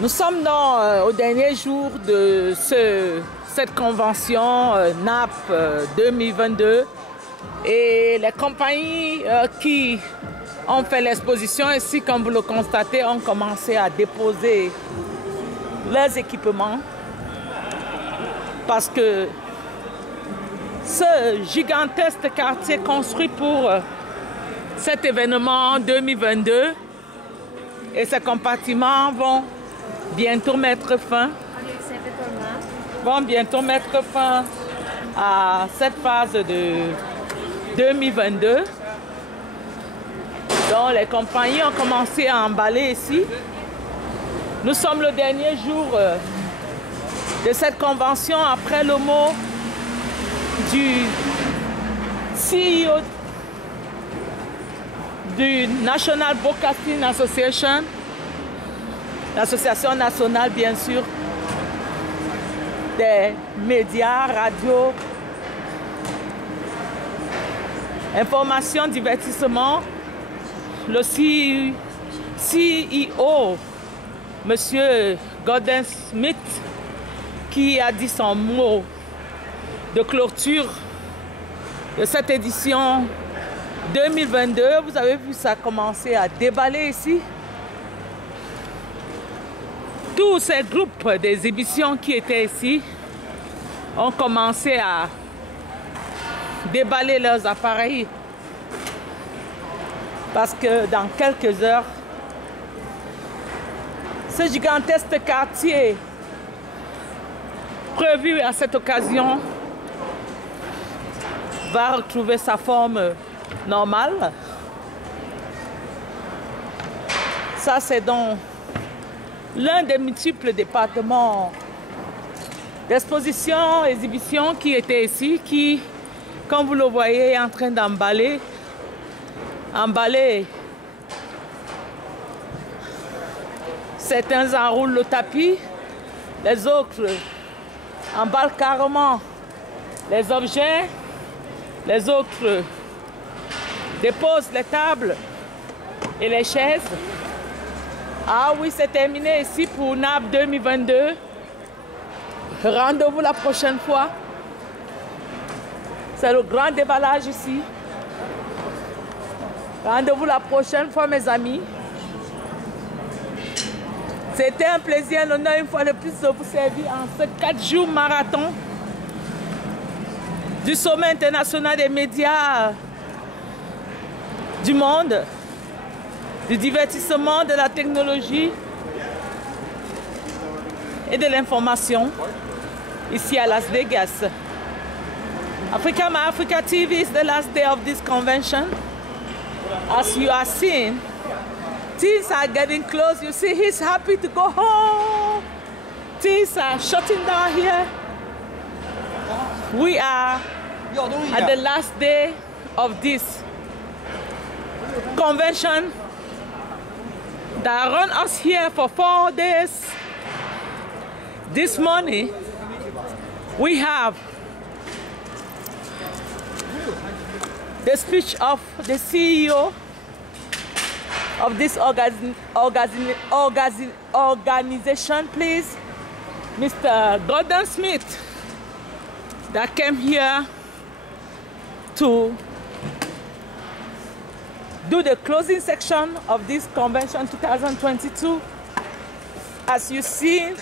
Nous sommes au dernier jour de cette convention NAP 2022 et les compagnies qui ont fait l'exposition ici, comme vous le constatez, ont commencé à déposer leurs équipements parce que ce gigantesque quartier construit pour cet événement 2022 et ces compartiments vont bientôt mettre fin à cette phase de 2022. Donc les compagnies ont commencé à emballer ici. Nous sommes le dernier jour de cette convention après le mot du CEO du National Broadcasting Association, l'association nationale bien sûr des médias, radio, information, divertissement, le CEO, Monsieur Gordon Smith, qui a dit son mot de clôture de cette édition 2022. Vous avez vu, ça a commencé à déballer ici. Tous ces groupes d'exhibition qui étaient ici ont commencé à déballer leurs appareils parce que dans quelques heures, ce gigantesque quartier prévu à cette occasion va retrouver sa forme normale. Ça, c'est donc l'un des multiples départements d'exposition, exhibition qui était ici, qui, comme vous le voyez, est en train d'emballer. Certains enroulent le tapis, les autres emballent carrément les objets, les autres déposent les tables et les chaises. Ah oui, c'est terminé ici pour NAP 2022. Rendez-vous la prochaine fois. C'est le grand déballage ici. Rendez-vous la prochaine fois, mes amis. C'était un plaisir, un honneur une fois de plus de vous servir en ce 4 jours marathon du sommet international des médias du monde, du divertissement, de la technologie et de l'information ici à Las Vegas. Africa My Africa TV is the last day of this convention. As you are seeing, things are getting close. You see, he's happy to go home. Things are shutting down here. We are at the last day of this convention that run us here for 4 days. This morning, we have the speech of the CEO of this organization, please, Mr. Gordon Smith, that came here to do the closing section of this convention 2022. As you see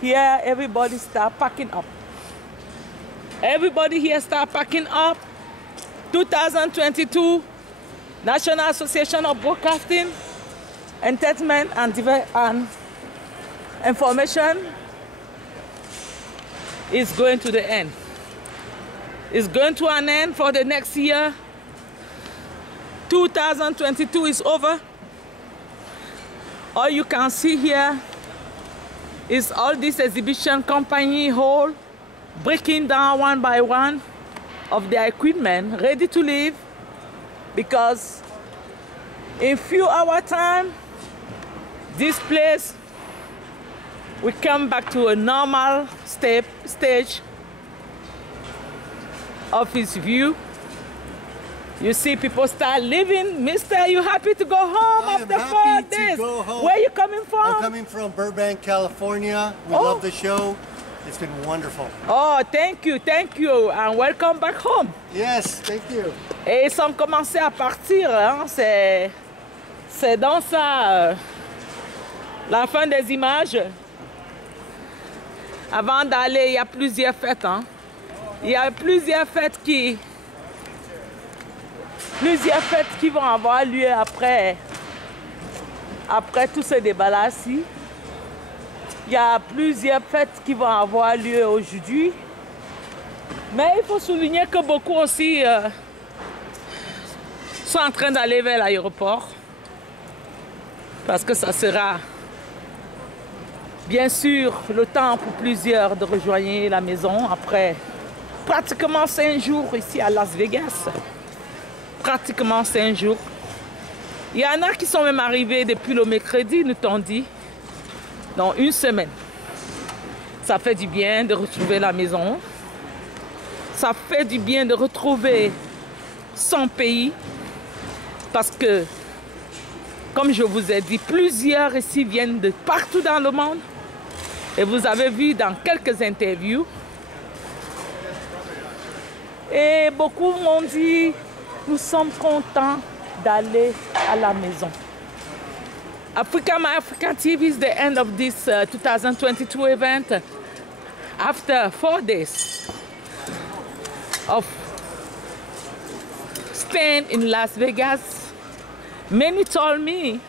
here, everybody start packing up. Everybody here start packing up. 2022 National Association of Broadcasting, Entertainment and Information is going to the end. It's going to an end for the next year. 2022 is over. All you can see here is all this exhibition company hall breaking down one by one of their equipment, ready to leave, because in few hours time this place will come back to a normal stage of its view. You see people start leaving. Mister, you happy to go home after 4 days? Go home. Where are you coming from? I'm coming from Burbank, California. We love the show. It's been wonderful. Oh, thank you, and welcome back home. Yes, thank you. Et ils sont commencés à partir, hein? C'est dans ça la fin des images. Avant d'aller, il y a plusieurs fêtes, hein? Il y a plusieurs fêtes qui vont avoir lieu après tout ce débat-là-ci. Il y a plusieurs fêtes qui vont avoir lieu aujourd'hui. Mais il faut souligner que beaucoup aussi sont en train d'aller vers l'aéroport. Parce que ça sera bien sûr le temps pour plusieurs de rejoindre la maison après pratiquement 5 jours ici à Las Vegas. Pratiquement 5 jours. Il y en a qui sont même arrivés depuis le mercredi, nous t'ont dit. Dans 1 semaine. Ça fait du bien de retrouver la maison. Ça fait du bien de retrouver son pays. Parce que, comme je vous ai dit, plusieurs ici viennent de partout dans le monde. Et vous avez vu dans quelques interviews. Et beaucoup m'ont dit, nous sommes contents d'aller à la maison. My African TV is the end of this 2022 event. After 4 days of staying in Las Vegas, many told me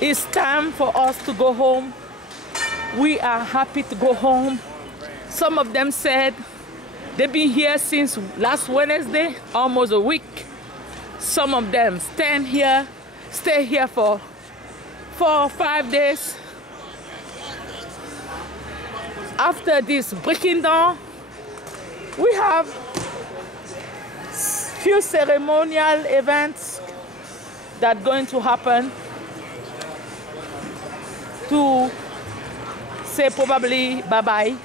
it's time for us to go home. We are happy to go home. Some of them said they've been here since last Wednesday, almost a week. Some of them stay here for 4 or 5 days. After this breaking down, we have few ceremonial events that are going to happen to say probably bye-bye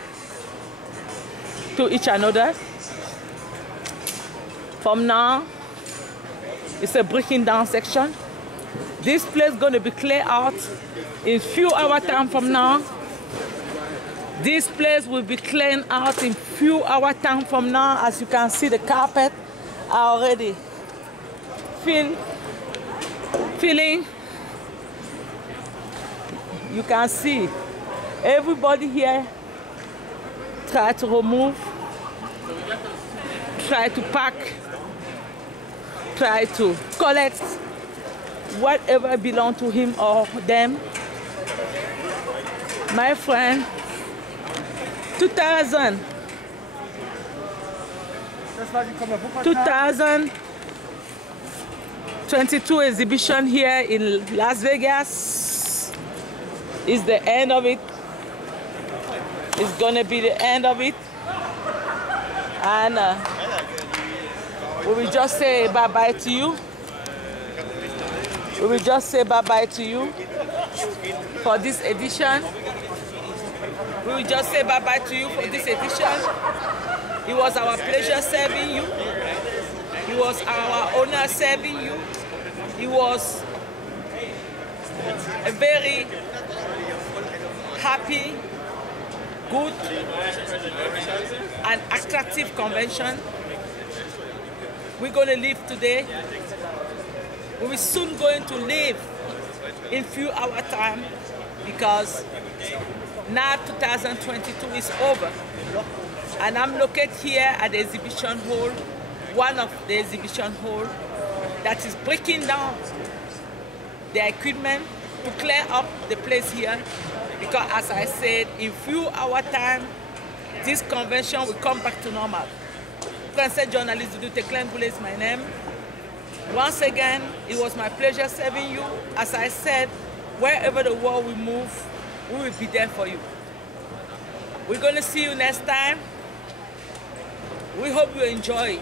to each another. From now, it's a breaking down section. This place is going to be cleared out in few hours time from now. This place will be cleaned out in few hours time from now. As you can see, the carpet are already feeling. You can see everybody here try to remove, try to pack, try to collect whatever belongs to him or them. My friend, 2022 exhibition here in Las Vegas is the end of it. It's gonna be the end of it. And we will just say bye-bye to you. We will just say bye-bye to you for this edition. We will just say bye-bye to you for this edition. It was our pleasure serving you. It was our honor serving you. It was a very happy, good, and attractive convention. We're going to leave today. We will soon going to leave in few hours time because now 2022 is over. And I'm located here at the exhibition hall, one of the exhibition hall that is breaking down the equipment to clear up the place here. Because as I said, in few hours time, this convention will come back to normal. Français journalist Dudute Klengule is my name. Once again, it was my pleasure serving you. As I said, wherever the world will move, we will be there for you. We're going to see you next time. We hope you enjoy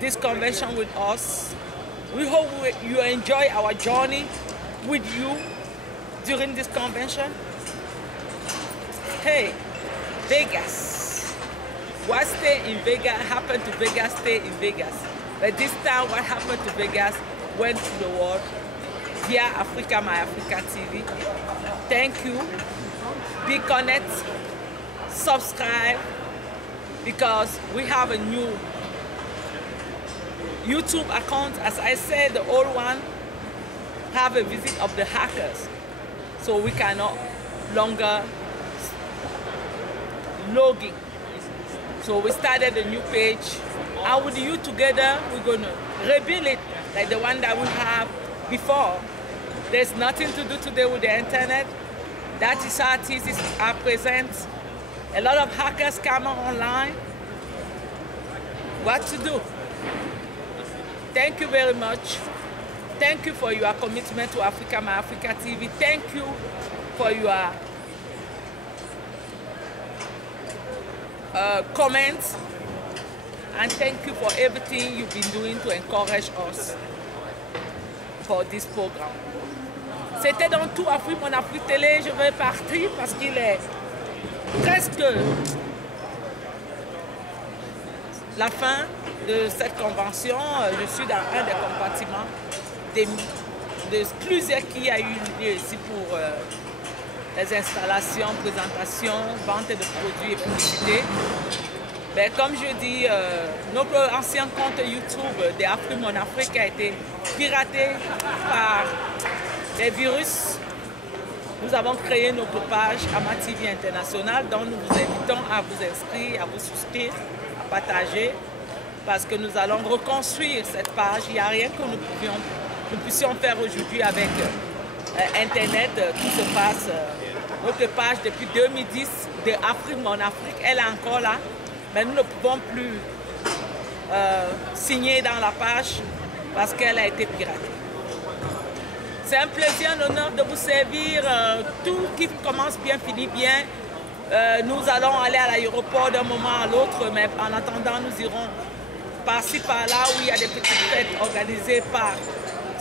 this convention with us. We hope you enjoy our journey with you during this convention. Hey, Vegas, what stay in Vegas happened to Vegas stay in Vegas. But this time what happened to Vegas went to the world via Africa My Africa TV. Thank you. Be connect, subscribe, because we have a new YouTube account. As I said, the old one have a visit of the hackers, so we cannot longer log in. So we started a new page, and with you together, we're going to rebuild it like the one that we have before. There's nothing to do today with the internet. That is how artists are present. A lot of hackers come online. What to do? Thank you very much. Thank you for your commitment to Africa My Africa TV. Thank you for your comments. And thank you for everything you've been doing to encourage us for this program. C'était dans tout Afrique, mon Afrique Télé. Je vais partir parce qu'il est presque la fin de cette convention. Je suis dans un des compartiments de plusieurs qui a eu lieu ici pour les installations, présentations, vente de produits et publicité. Mais comme je dis, notre ancien compte YouTube d'Afrique Mon Afrique a été piraté par les virus. Nous avons créé notre page AmaTV International, dont nous vous invitons à vous inscrire, à vous souscrire, à partager, parce que nous allons reconstruire cette page. Il n'y a rien que nous puissions faire aujourd'hui avec Internet. Tout se passe. Notre page depuis 2010 de Afrique Mon Afrique, elle est encore là, mais nous ne pouvons plus signer dans la page parce qu'elle a été piratée. C'est un plaisir, un honneur de vous servir. Tout qui commence bien finit bien. Nous allons aller à l'aéroport d'un moment à l'autre, mais en attendant, nous irons par-ci, par-là, où il y a des petites fêtes organisées par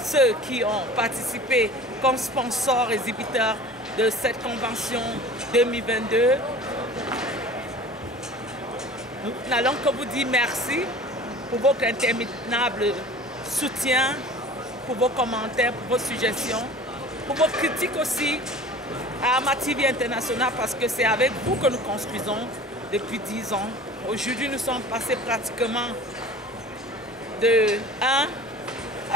ceux qui ont participé comme sponsors et exhibiteurs de cette convention 2022. Nous n'allons que vous dire merci pour votre interminable soutien, pour vos commentaires, pour vos suggestions, pour vos critiques aussi à AmaTV International, parce que c'est avec vous que nous construisons depuis 10 ans. Aujourd'hui, nous sommes passés pratiquement de 1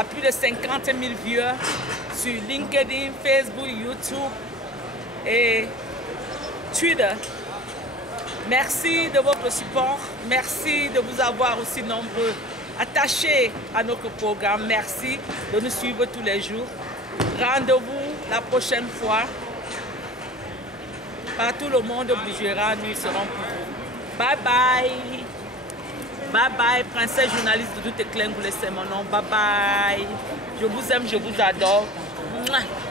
à plus de 50 000 viewers sur LinkedIn, Facebook, YouTube et Twitter. Merci de votre support. Merci de vous avoir aussi nombreux attachés à notre programme. Merci de nous suivre tous les jours. Rendez-vous la prochaine fois. Partout le monde bougera, nous serons pour vous. Bye bye. Bye bye, princesse journaliste Doudou Teclin, vous laissez mon nom. Bye bye. Je vous aime, je vous adore. Mouah.